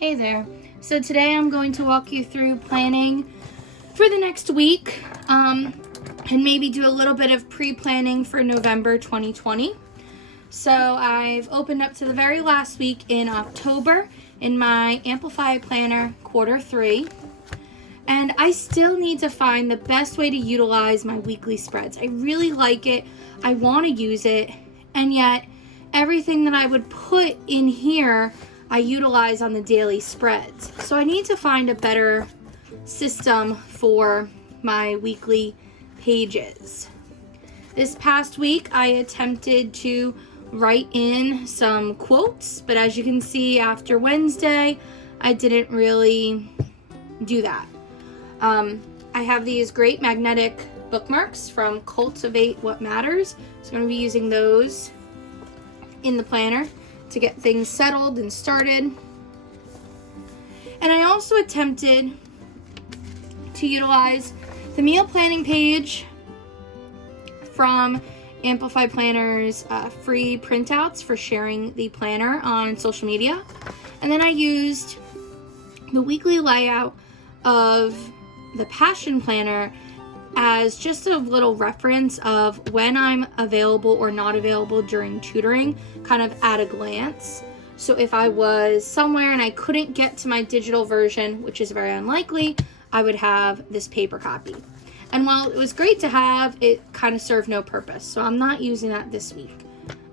Hey there. So today I'm going to walk you through planning for the next week and maybe do a little bit of pre-planning for November 2020. So I've opened up to the very last week in October in my Amplify Planner Q3. And I still need to find the best way to utilize my weekly spreads. I really like it. I want to use it. And yet everything that I would put in here I utilize on the daily spreads. So I need to find a better system for my weekly pages. This past week I attempted to write in some quotes, but as you can see after Wednesday, I didn't really do that. I have these great magnetic bookmarks from Cultivate What Matters. So I'm going to be using those in the planner to get things settled and started. And I also attempted to utilize the meal planning page from Amplify Planner's free printouts for sharing the planner on social media. And then I used the weekly layout of the Passion Planner as just a little reference of when I'm available or not available during tutoring, kind of at a glance. So if I was somewhere and I couldn't get to my digital version, which is very unlikely, I would have this paper copy. And while it was great to have, it kind of served no purpose. So I'm not using that this week.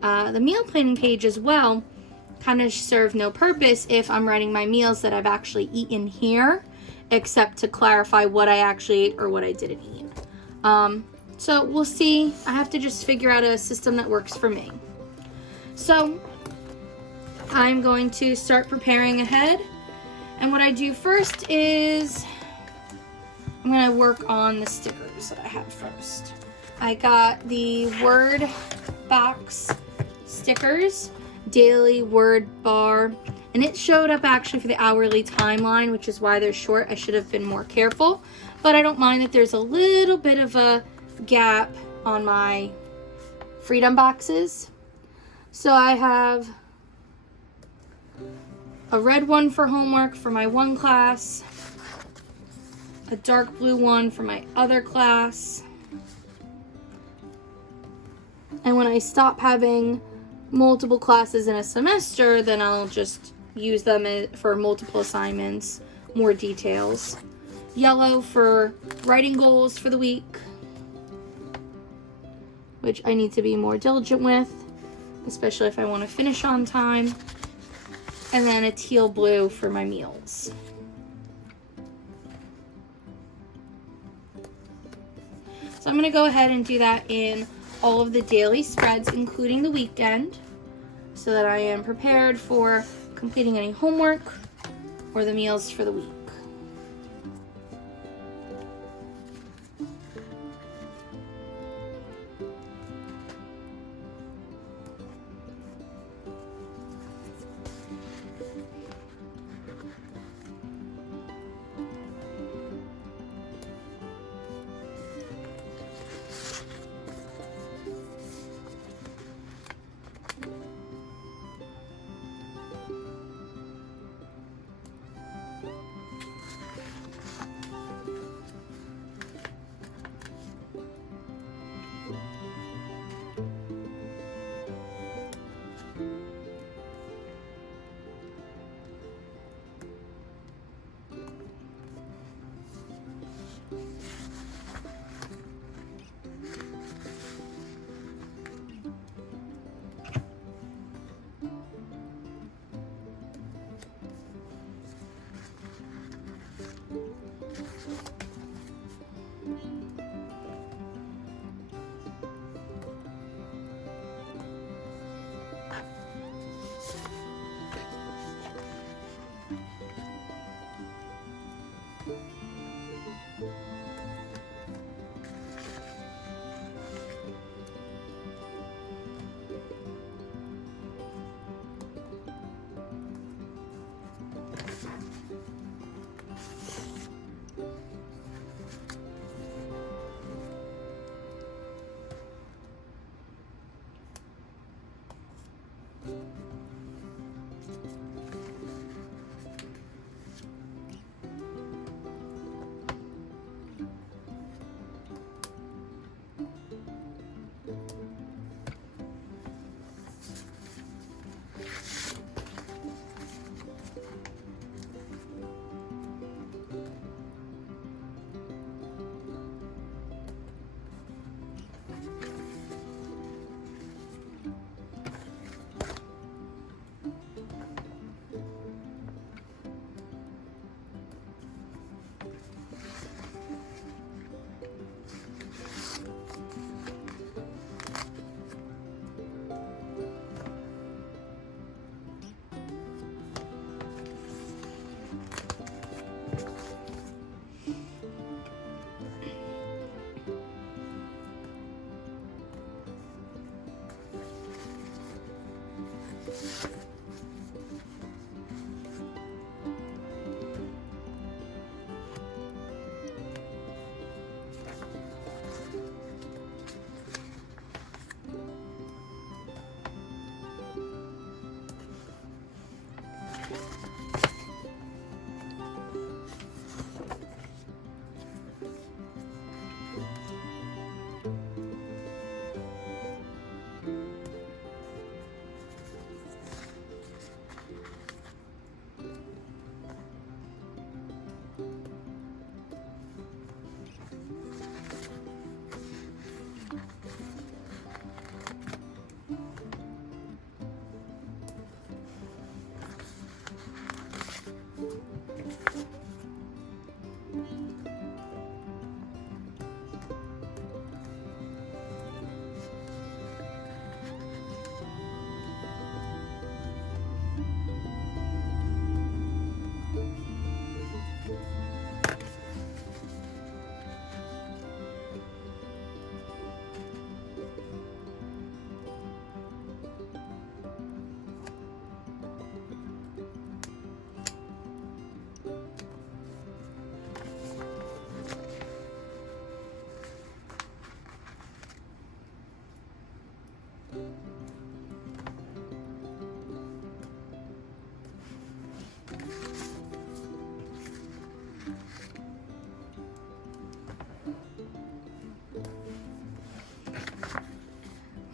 The meal planning page as well kind of served no purpose if I'm writing my meals that I've actually eaten here, except to clarify what I actually ate or what I didn't eat. So we'll see. I have to just figure out a system that works for me. So I'm going to start preparing ahead. And what I do first is I'm going to work on the stickers that I have first. I got the word box stickers, daily word bar, and it showed up actually for the hourly timeline, which is why they're short. I should have been more careful, but I don't mind that there's a little bit of a gap on my freedom boxes. So I have a red one for homework for my one class, a dark blue one for my other class, and when I stop having multiple classes in a semester, then I'll just use them for multiple assignments, more details. Yellow for writing goals for the week, which I need to be more diligent with, especially if I want to finish on time. And then a teal blue for my meals. So I'm going to go ahead and do that in all of the daily spreads, including the weekend, so that I am prepared for completing any homework or the meals for the week.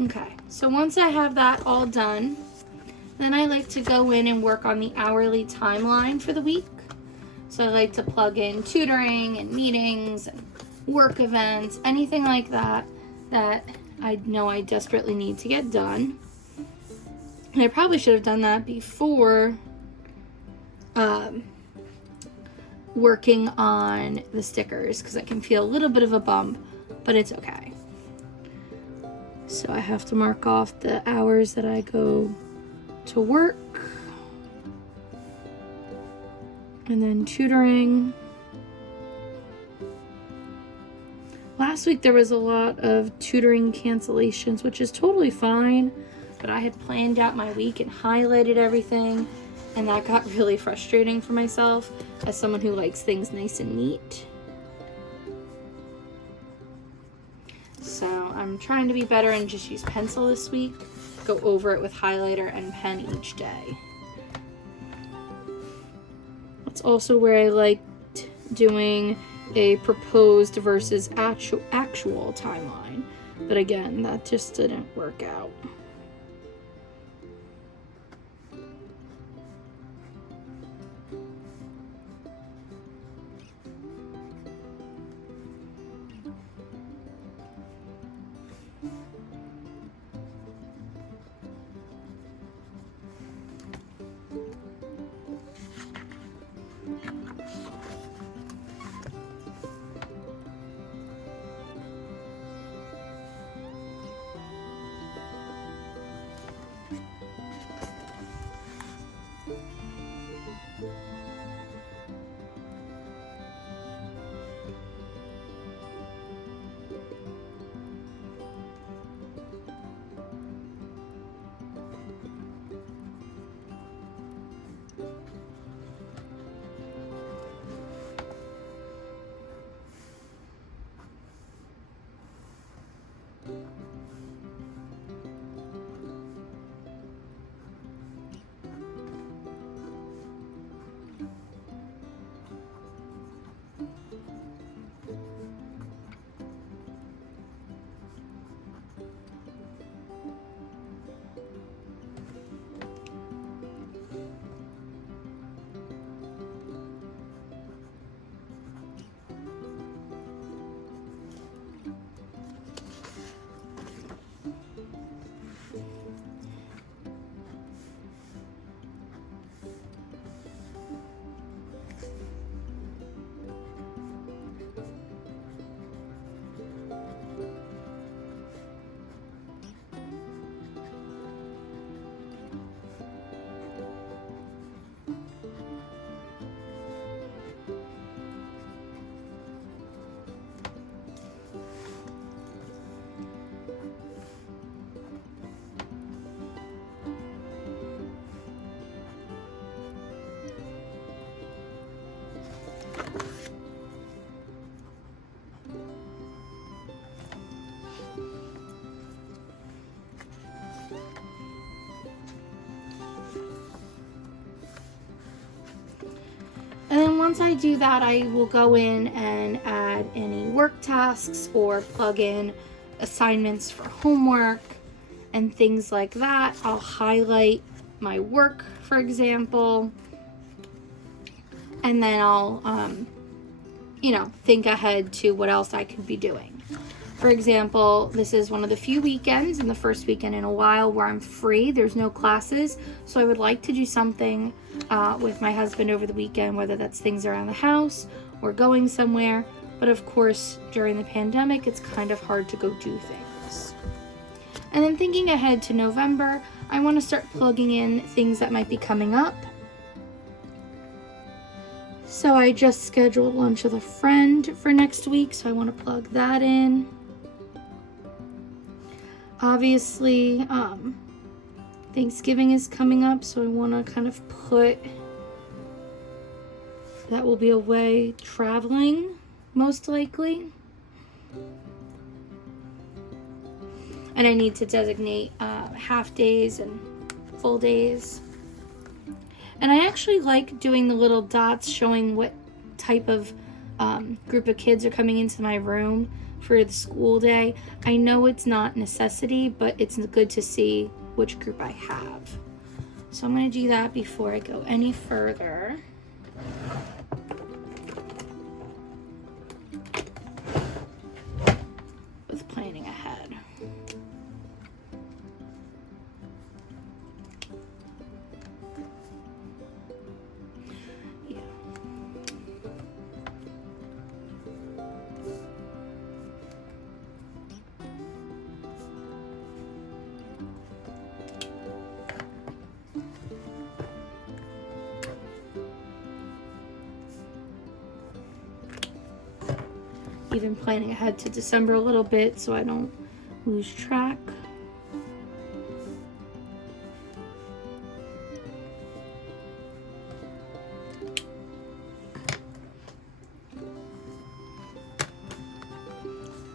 Okay, so once I have that all done, then I like to go in and work on the hourly timeline for the week. So I like to plug in tutoring and meetings and work events, anything like that that I know I desperately need to get done. And I probably should have done that before working on the stickers, because I can feel a little bit of a bump, but it's okay. So I have to mark off the hours that I go to work, and then tutoring. Last week there was a lot of tutoring cancellations, which is totally fine, but I had planned out my week and highlighted everything, and that got really frustrating for myself as someone who likes things nice and neat. So I'm trying to be better and just use pencil this week, go over it with highlighter and pen each day. That's also where I liked doing a proposed versus actual timeline, but again, that just didn't work out. And then once I do that, I will go in and add any work tasks or plug in assignments for homework and things like that. I'll highlight my work, for example, and then I'll, think ahead to what else I could be doing. For example, this is one of the few weekends, and the first weekend in a while, where I'm free. There's no classes, so I would like to do something with my husband over the weekend, whether that's things around the house or going somewhere. But of course, during the pandemic, it's kind of hard to go do things. And then thinking ahead to November, I want to start plugging in things that might be coming up. So I just scheduled lunch with a friend for next week, so I want to plug that in. Obviously, Thanksgiving is coming up, so I want to kind of put that will be away traveling, most likely. And I need to designate half days and full days. And I actually like doing the little dots showing what type of group of kids are coming into my room for the school day. I know it's not necessity, but it's good to see which group I have. So I'm going to do that before I go any further. With planning ahead. Yeah. Even planning ahead to December a little bit so I don't lose track.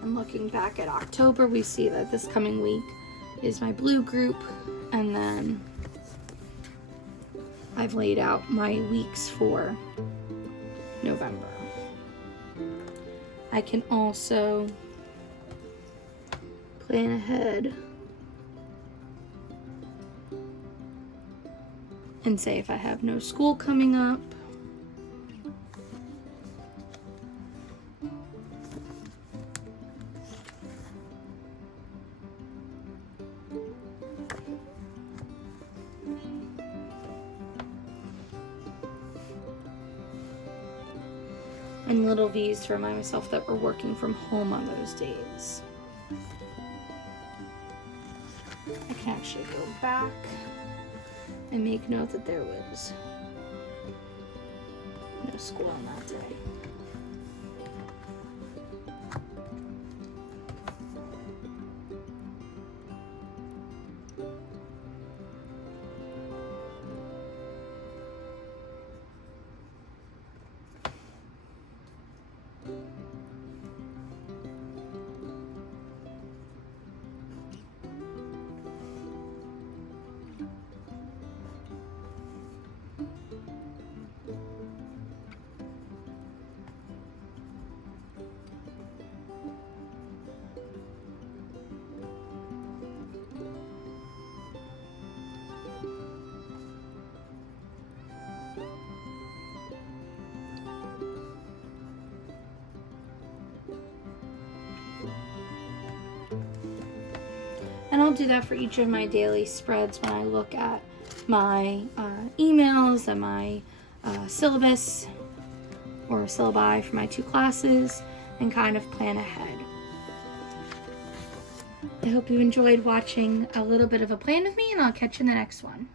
And looking back at October, we see that this coming week is my blue group, and then I've laid out my weeks for November. I can also plan ahead and say if I have no school coming up. And little V's to remind myself that we're working from home on those days. I can actually go back and make note that there was no school on that day. And I'll do that for each of my daily spreads when I look at my emails and my syllabus or syllabi for my 2 classes and kind of plan ahead. I hope you enjoyed watching a little bit of a plan with me, and I'll catch you in the next one.